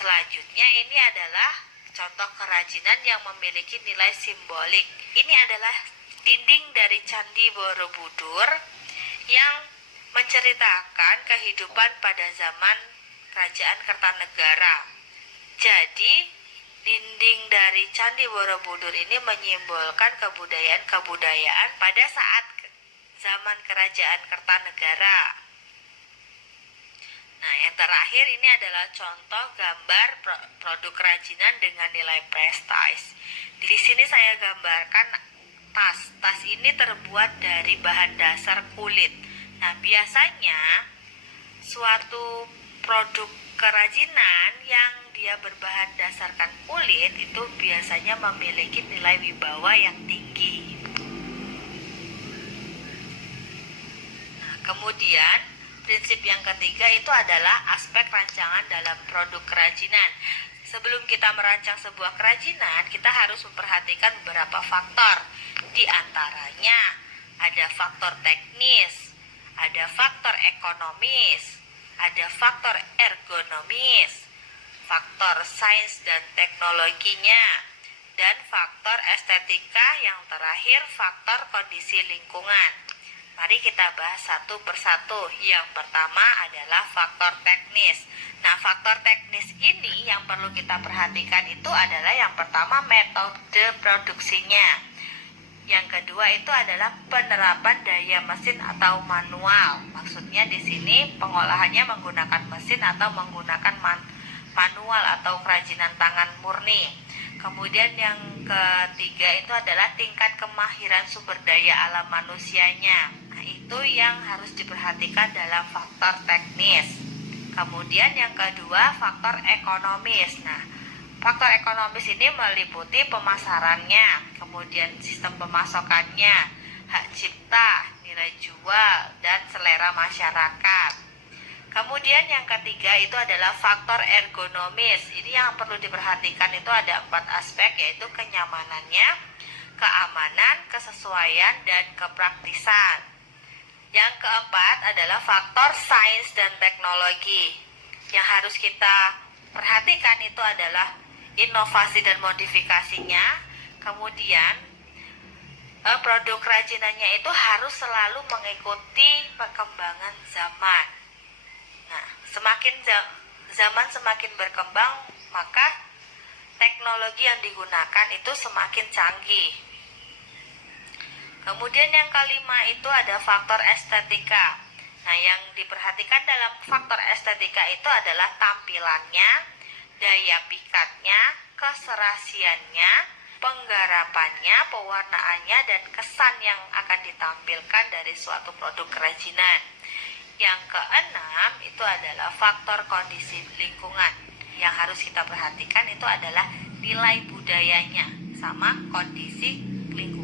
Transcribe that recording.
Selanjutnya ini adalah contoh kerajinan yang memiliki nilai simbolik. Ini adalah dinding dari Candi Borobudur yang menceritakan kehidupan pada zaman Kerajaan Kertanegara. Jadi, dinding dari Candi Borobudur ini menyimbolkan kebudayaan pada saat zaman Kerajaan Kertanegara. Nah, yang terakhir ini adalah contoh gambar produk kerajinan dengan nilai prestige. Di sini saya gambarkan tas. Tas ini terbuat dari bahan dasar kulit. Nah, biasanya suatu produk kerajinan yang dia berbahan dasarkan kulit itu biasanya memiliki nilai wibawa yang tinggi. Nah, kemudian prinsip yang ketiga itu adalah aspek rancangan dalam produk kerajinan. Sebelum kita merancang sebuah kerajinan, kita harus memperhatikan beberapa faktor. Di antaranya ada faktor teknis, ada faktor ekonomis, ada faktor ergonomis, faktor sains dan teknologinya, dan faktor estetika, yang terakhir faktor kondisi lingkungan. Mari kita bahas satu persatu. Yang pertama adalah faktor teknis. Nah, faktor teknis ini yang perlu kita perhatikan itu adalah yang pertama metode produksinya. Yang kedua itu adalah penerapan daya mesin atau manual. Maksudnya di sini pengolahannya menggunakan mesin atau menggunakan manual atau kerajinan tangan murni. Kemudian yang ketiga itu adalah tingkat kemahiran sumber daya alam manusianya. Nah, itu yang harus diperhatikan dalam faktor teknis. Kemudian yang kedua faktor ekonomis. Nah, faktor ekonomis ini meliputi pemasarannya, kemudian sistem pemasokannya, hak cipta, nilai jual, dan selera masyarakat. Kemudian yang ketiga itu adalah faktor ergonomis. Ini yang perlu diperhatikan itu ada 4 aspek, yaitu kenyamanannya, keamanan, kesesuaian, dan kepraktisan. Yang keempat adalah faktor sains dan teknologi. Yang harus kita perhatikan itu adalah inovasi dan modifikasinya. Kemudian produk kerajinannya itu harus selalu mengikuti perkembangan zaman. Nah, semakin zaman semakin berkembang, maka teknologi yang digunakan itu semakin canggih. Kemudian yang kelima itu ada faktor estetika. Nah, yang diperhatikan dalam faktor estetika itu adalah tampilannya, daya pikatnya, keserasiannya, penggarapannya, pewarnaannya, dan kesan yang akan ditampilkan dari suatu produk kerajinan. Yang keenam itu adalah faktor kondisi lingkungan. Yang harus kita perhatikan itu adalah nilai budayanya sama kondisi lingkungan